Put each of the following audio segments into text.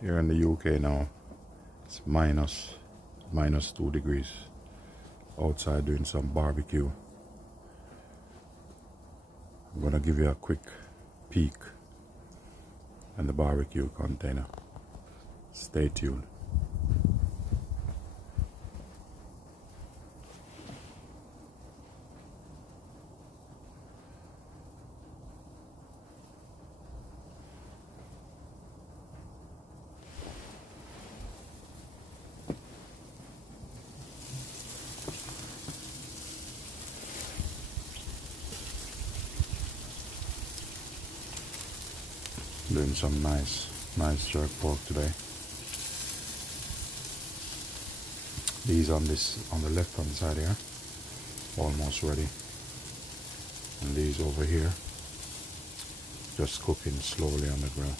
Here in the UK now, it's minus 2 degrees. Outside doing some barbecue. I'm gonna give you a quick peek in the barbecue container. Stay tuned. Doing some nice jerk pork today. These on the left hand side here, almost ready, and these over here, just cooking slowly on the grill.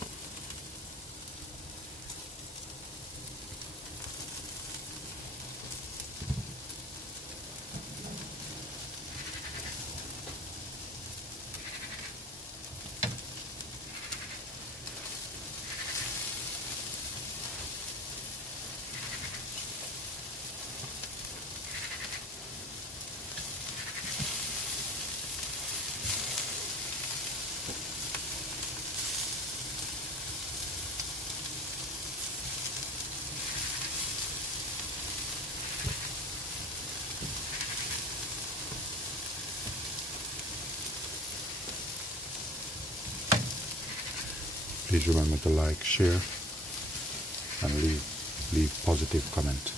Please remember to like, share, and leave positive comment.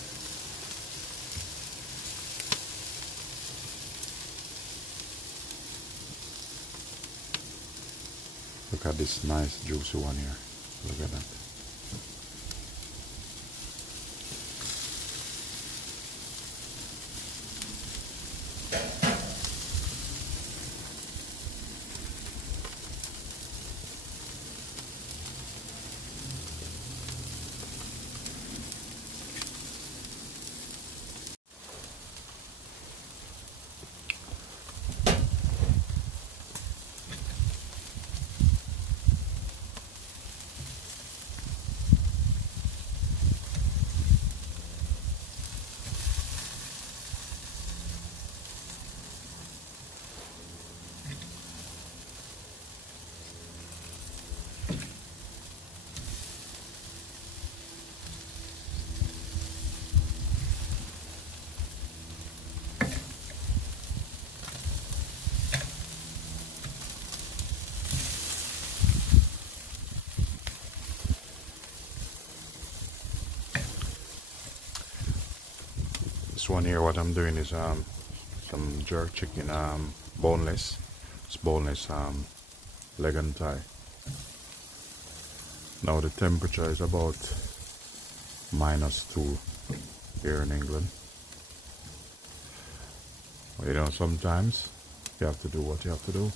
Look at this nice juicy one here. Look at that. This one here, what I'm doing is some jerk chicken, boneless. It's boneless leg and thigh. Now the temperature is about -2 here in England. You know, sometimes you have to do what you have to do.